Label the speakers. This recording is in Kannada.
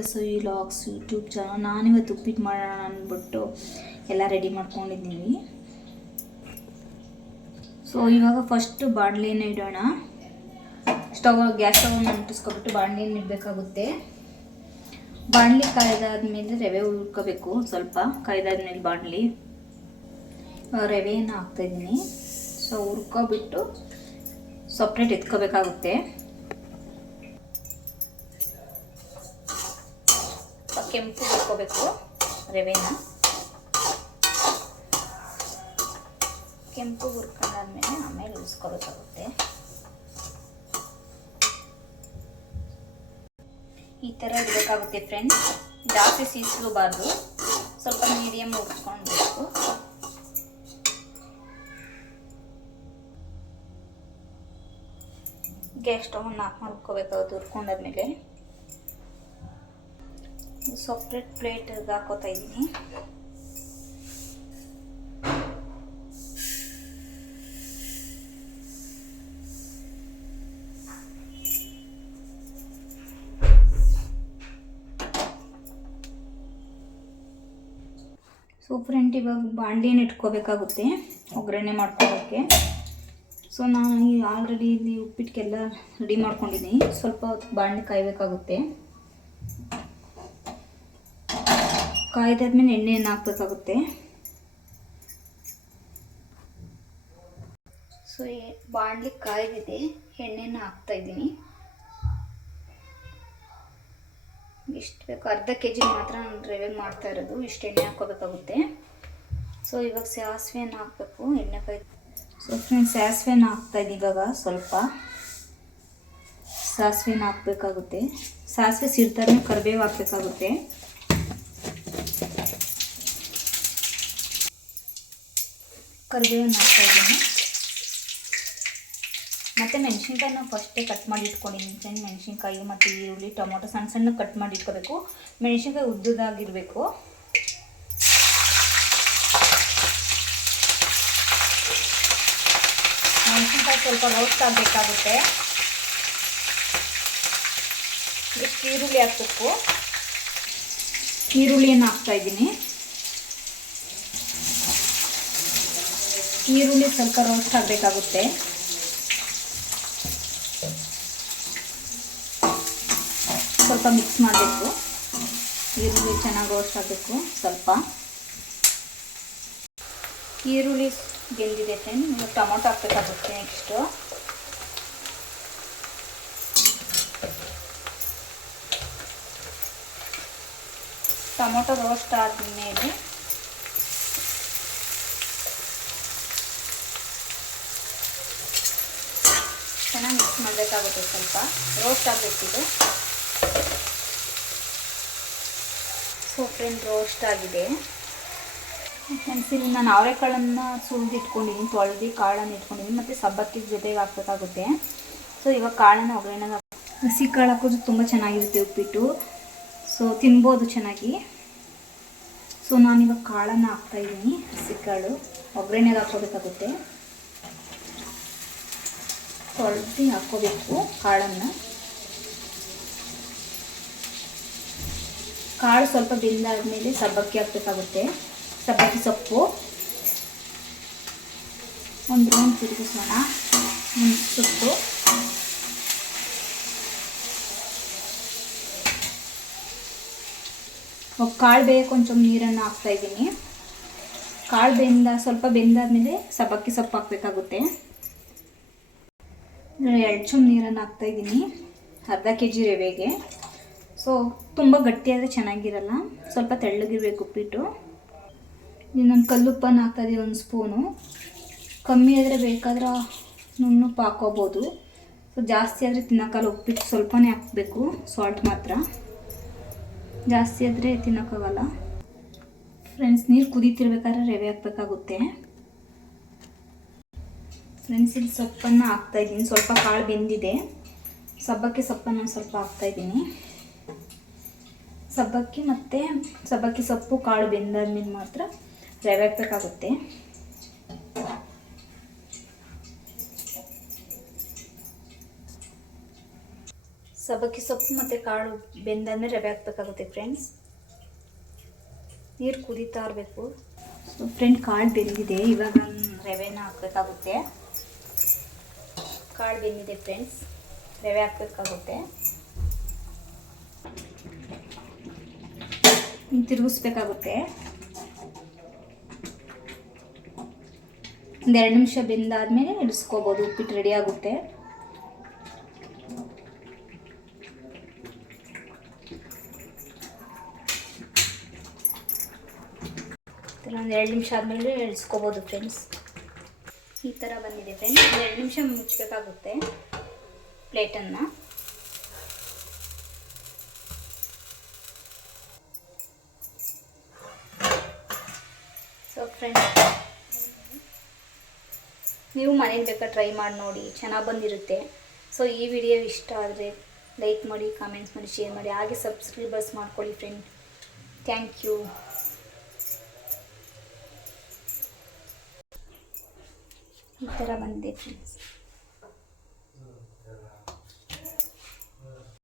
Speaker 1: ಎಸ್ ಈ ಲಾಗ್ಸ್ ಯೂಟ್ಯೂಬ್ ಚಾನಲ್ ನಾನಿವತ್ತು ಉಪ್ಪಿಟ್ಟು ಮಾಡೋಣ ಅಂದ್ಬಿಟ್ಟು ಎಲ್ಲ ರೆಡಿ ಮಾಡ್ಕೊಂಡಿದ್ದೀನಿ. ಸೊ ಇವಾಗ ಫಸ್ಟು ಬಾಣಲೆನ ಇಡೋಣ. ಸ್ಟವ್ ಗ್ಯಾಸ್ ಸ್ಟವ್ ಅಂಟಿಸ್ಕೊಬಿಟ್ಟು ಬಾಣಲೆನ ಇಡಬೇಕಾಗುತ್ತೆ. ಬಾಣಲಿ ಕಾಯ್ದಾದ್ಮೇಲೆ ರವೆ ಹುರ್ಕೋಬೇಕು, ಸ್ವಲ್ಪ ಕಾಯ್ದಾದ್ಮೇಲೆ ಬಾಣಲಿ. ರವೆಯನ್ನು ಹಾಕ್ತಾಯಿದ್ದೀನಿ ಸೊ ಹುರ್ಕೊಬಿಟ್ಟು ಸಪ್ರೇಟ್ ಎತ್ಕೋಬೇಕಾಗುತ್ತೆ. ಕೆಂಪು ಇಟ್ಕೋಬೇಕು ರವೆನ. ಕೆಂಪು ಹುರ್ಕೊಂಡಾದ್ಮೇಲೆ ಆಮೇಲೆ ಉಳಿಸ್ಕೋಬೇಕಾಗುತ್ತೆ ಈ ಥರ ಇಡಬೇಕಾಗುತ್ತೆ ಫ್ರೆಂಡ್ಸ್ ಜಾಸ್ತಿ ಸೀಸ್ಲೂಬಾರ್ದು ಸ್ವಲ್ಪ ಮೀಡಿಯಮ್ ಹುರ್ಸ್ಕೊಳ್ಬೇಕು ಗ್ಯಾಸ್ ಸ್ಟವನ್ನು ಆಫ್ ಮಾಡ್ಕೋಬೇಕಾಗುತ್ತೆ ಹುರ್ಕೊಂಡಾದ್ಮೇಲೆ. ಸಪ್ರೇಟ್ ಪ್ಲೇಟಿಗೆ ಹಾಕೋತಾ ಇದ್ದೀನಿ. ಸೊ ಫ್ರೆಂಡ್ ಇವಾಗ ಬಾಂಡೆನ ಇಟ್ಕೋಬೇಕಾಗುತ್ತೆ, ಒಗ್ಗರಣೆ ಮಾಡ್ಕೊಳ್ಳೋಕ್ಕೆ ಸೊ ನಾನು ಆಲ್ರೆಡಿ ಇಲ್ಲಿ ಉಪ್ಪಿಟ್ಟಿಗೆಲ್ಲ ರೆಡಿ ಮಾಡ್ಕೊಂಡಿದ್ದೀನಿ. ಸ್ವಲ್ಪ ಹೊತ್ತು ಬಾಣಲಿ ಕಾಯಬೇಕಾಗುತ್ತೆ. ಕಾಯ್ದಾದ್ಮೇಲೆ ಎಣ್ಣೆಯನ್ನು ಹಾಕ್ಬೇಕಾಗುತ್ತೆ. ಸೊ ಬಾಣಲಿ ಕಾಯ್ದಿದೆ. ಎಣ್ಣೆನ ಹಾಕ್ತಾ ಇದ್ದೀನಿ. ಇಷ್ಟು ಬೇಕು? ಅರ್ಧ ಕೆ ಜಿ ಮಾತ್ರ ನಾನು ರವೆ ಮಾಡ್ತಾ ಇರೋದು. ಇಷ್ಟು ಎಣ್ಣೆ ಹಾಕೋಬೇಕಾಗುತ್ತೆ ಸೊ ಇವಾಗ ಸಾಸಿವೆಯನ್ನು ಹಾಕಬೇಕು. ಎಣ್ಣೆ ಕಾಯಿ ಸೊ ಫ್ರೆಂಡ್ಸ್ ಸಾಸಿವೆನ ಹಾಕ್ತಾ ಇದ್ದೀನಿ ಇವಾಗ ಸ್ವಲ್ಪ. ಸಾಸಿವೆನ ಹಾಕಬೇಕಾಗುತ್ತೆ. ಸಾಸಿವೆ ಸಿಡ್ತಾರೆ ಕರಿಬೇವು ಹಾಕಬೇಕಾಗುತ್ತೆ. ಕರಿಬೇವನ್ನು ಹಾಕ್ತಾ ಇದ್ದೀನಿ. ಮತ್ತು ಮೆಣಸಿನ್ಕಾಯಿನ ಫಸ್ಟೇ ಕಟ್ ಮಾಡಿ ಇಟ್ಕೊಂಡಿದ್ದೀನಿ. ಸಣ್ಣ ಮೆಣಸಿನ್ಕಾಯಿ ಮತ್ತು ಈರುಳ್ಳಿ, ಟೊಮೊಟೊ ಸಣ್ಣ ಸಣ್ಣ ಕಟ್ ಮಾಡಿ ಇಟ್ಕೋಬೇಕು. ಮೆಣಸಿನ್ಕಾಯಿ ಉದ್ದದಾಗಿರಬೇಕು. ಮೆಣಸಿನ್ಕಾಯಿ ಸ್ವಲ್ಪ ರೋಸ್ಟ್ ಆಗಬೇಕಾಗುತ್ತೆ. ಇಷ್ಟು ಈರುಳ್ಳಿ ಹಾಕಬೇಕು. ಈರುಳ್ಳಿಯನ್ನು ಹಾಕ್ತಾ ಈರುಳ್ಳಿ ಸ್ವಲ್ಪ ರೋಸ್ಟ್ ಆಗಬೇಕಾಗುತ್ತೆ. ಸ್ವಲ್ಪ ಮಿಕ್ಸ್ ಮಾಡಬೇಕು. ಈರುಳ್ಳಿ ಚೆನ್ನಾಗಿ ರೋಸ್ಟ್ ಆಗಬೇಕು ಸ್ವಲ್ಪ. ಈರುಳ್ಳಿ ಬೆಂದಿದೆ ಫ್ರೆಂಡ್ ನೀವು ಟೊಮೊಟೊ ಹಾಕಬೇಕಾಗುತ್ತೆ ನೆಕ್ಸ್ಟು ಟೊಮೊಟೊ ರೋಸ್ಟ್ ಆದಮೇಲೆ ಮಿಕ್ಸ್ ಮಾಡಬೇಕಾಗುತ್ತೆ ಸ್ವಲ್ಪ. ರೋಸ್ಟ್ ಆಗಬೇಕಿದೆ ಸೊ ಫ್ರೆಂಡ್ ರೋಸ್ಟ್ ಆಗಿದೆ. ಫ್ರೆಂಡ್ಸ್ ನಾನು ಅವರೆಕಾಳನ್ನು ಸುಲಿದು ಇಟ್ಕೊಂಡಿದ್ದೀನಿ ತೊಳೆದು ಕಾಳನ್ನು ಇಟ್ಕೊಂಡಿದ್ದೀನಿ ಮತ್ತು ಸಬ್ಬಕ್ಕಿಗೆ ಜೊತೆಗೆ ಹಾಕ್ಬೇಕಾಗುತ್ತೆ. ಸೊ ಇವಾಗ ಕಾಳನ್ನು ಒಗ್ಗರಣೆಗೆ ಹಸಿ ಕಾಳು ಹಾಕೋದು ತುಂಬ ಚೆನ್ನಾಗಿರುತ್ತೆ ಉಪ್ಪಿಟ್ಟು. ಸೊ ತಿನ್ಬೋದು ಚೆನ್ನಾಗಿ. ಸೊ ನಾನಿವಾಗ ಕಾಳನ್ನು ಹಾಕ್ತಾಯಿದ್ದೀನಿ ಹಸಿ ಕಾಳು. ಒಗ್ಗರಣೆಗೆ ಹಾಕೋಬೇಕಾಗುತ್ತೆ ತೊಳೆದು ಹಾಕ್ಕೋಬೇಕು ಕಾಳನ್ನು. ಕಾಳು ಸ್ವಲ್ಪ ಬೆಂದಾದ್ಮೇಲೆ ಸಬ್ಬಕ್ಕಿ ಹಾಕ್ಬೇಕಾಗುತ್ತೆ. ಸಬ್ಬಕ್ಕಿ ಸೊಪ್ಪು. ಒಂದು ರೌಂಡ್ ತಿರುಗಿಸೋಣ ಒಂದು ಸುತ್ತು ಕಾಳು ಬೇಯಕ್ಕೆ ಕೊಂಚ ನೀರನ್ನು ಹಾಕ್ತಾ ಇದ್ದೀನಿ. ಕಾಳು ಬೆಂದ ಸ್ವಲ್ಪ ಬೆಂದಾದಮೇಲೆ ಸಬ್ಬಕ್ಕಿ ಸೊಪ್ಪು ಹಾಕಬೇಕಾಗುತ್ತೆ. ಎರಡು ಚೂರು ನೀರನ್ನು ಹಾಕ್ತಾ ಇದ್ದೀನಿ. ಅರ್ಧ ಕೆ ಜಿ ರವೆಗೆ. ಸೊ ತುಂಬ ಗಟ್ಟಿಯಾದರೆ ಚೆನ್ನಾಗಿರಲ್ಲ. ಸ್ವಲ್ಪ ತೆಳ್ಳಗಿರ್ಬೇಕು ಉಪ್ಪಿಟ್ಟು. ಇನ್ನೊಂದು ಕಲ್ಲುಪ್ಪನ್ನು ಹಾಕ್ತಾಯಿದ್ದೀವಿ ಒಂದು ಸ್ಪೂನು. ಕಮ್ಮಿ ಆದರೆ ಬೇಕಾದ್ರೆ ನುಣ್ಣುಪ್ಪು ಹಾಕೋಬೋದು. ಸೊ ಜಾಸ್ತಿ ಆದರೆ ತಿನ್ನೋಕ್ಕಲ್ಲ, ಉಪ್ಪಿಟ್ಟು ಸ್ವಲ್ಪನೇ ಹಾಕಬೇಕು ಸಾಲ್ಟ್ ಮಾತ್ರ. ಜಾಸ್ತಿ ಆದರೆ ತಿನ್ನೋಕ್ಕಾಗಲ್ಲ. ಫ್ರೆಂಡ್ಸ್ ನೀರು ಕುದೀತಿರ್ಬೇಕಾದ್ರೆ ರವೆ ಹಾಕಬೇಕಾಗುತ್ತೆ. ಫ್ರೆಂಡ್ಸ್ ಇಲ್ಲಿ ಸೊಪ್ಪನ್ನು ಹಾಕ್ತಾಯಿದ್ದೀನಿ ಸ್ವಲ್ಪ ಕಾಳು ಬೆಂದಿದೆ. ಸಬ್ಬಕ್ಕಿ ಸೊಪ್ಪನ್ನು ಸ್ವಲ್ಪ ಹಾಕ್ತಾಯಿದ್ದೀನಿ ಸಬ್ಬಕ್ಕಿ ಮತ್ತು ಸಬ್ಬಕ್ಕಿ ಸೊಪ್ಪು ಕಾಳು ಬೆಂದಾದ್ಮೇಲೆ ಮಾತ್ರ ರವೆ ಹಾಕಬೇಕಾಗುತ್ತೆ ಸಬ್ಬಕ್ಕಿ ಸೊಪ್ಪು ಮತ್ತು ಕಾಳು ಬೆಂದಾದ್ಮೇಲೆ ರವೆ ಹಾಕ್ಬೇಕಾಗುತ್ತೆ ಫ್ರೆಂಡ್ಸ್. ನೀರು ಕುದೀತಾ ಇರಬೇಕು. ಸೊ, ಫ್ರೆಂಡ್ ಕಾಳು ಬೆಂದಿದೆ. ಇವಾಗ ರವೆನ ಹಾಕಬೇಕಾಗುತ್ತೆ. ಕಾಳು ಬೆಂದಿದೆ ಫ್ರೆಂಡ್ಸ್ ರವೆ ಹಾಕಬೇಕಾಗುತ್ತೆ ತಿರುಗಿಸ್ಬೇಕಾಗುತ್ತೆ ಒಂದು ಎರಡು ನಿಮಿಷ ಬೆಂದಾದ್ಮೇಲೆ ಇಡಿಸ್ಕೋಬೋದು ಉಪ್ಪಿಟ್ಟು ರೆಡಿ ಆಗುತ್ತೆ ಒಂದು ಎರಡು ನಿಮಿಷ ಆದಮೇಲೆ ಇಳಿಸ್ಕೋಬೋದು ಫ್ರೆಂಡ್ಸ್ ಈ ಥರ ಬಂದಿದೆ ಫ್ರೆಂಡ್ಸ್ ಎರಡು ನಿಮಿಷ ಮುಚ್ಚಬೇಕಾಗುತ್ತೆ ಪ್ಲೇಟನ್ನು. ಸೊ ಫ್ರೆಂಡ್ಸ್ ನೀವು ಮನೇಲಿ ಬೇಕಾದ್ರೆ ಟ್ರೈ ಮಾಡಿ ನೋಡಿ, ಚೆನ್ನಾಗಿ ಬಂದಿರುತ್ತೆ. ಸೊ ಈ ವಿಡಿಯೋ ಇಷ್ಟ ಆದರೆ ಲೈಕ್ ಮಾಡಿ ಕಾಮೆಂಟ್ಸ್ ಮಾಡಿ ಶೇರ್ ಮಾಡಿ, ಹಾಗೆ ಸಬ್ಸ್ಕ್ರೈಬರ್ಸ್ ಮಾಡ್ಕೊಳ್ಳಿ ಫ್ರೆಂಡ್ ಥ್ಯಾಂಕ್ ಯು ಈ ಥರ ಬಂದಿದೆ ಫ್ರೆಂಡ್ಸ್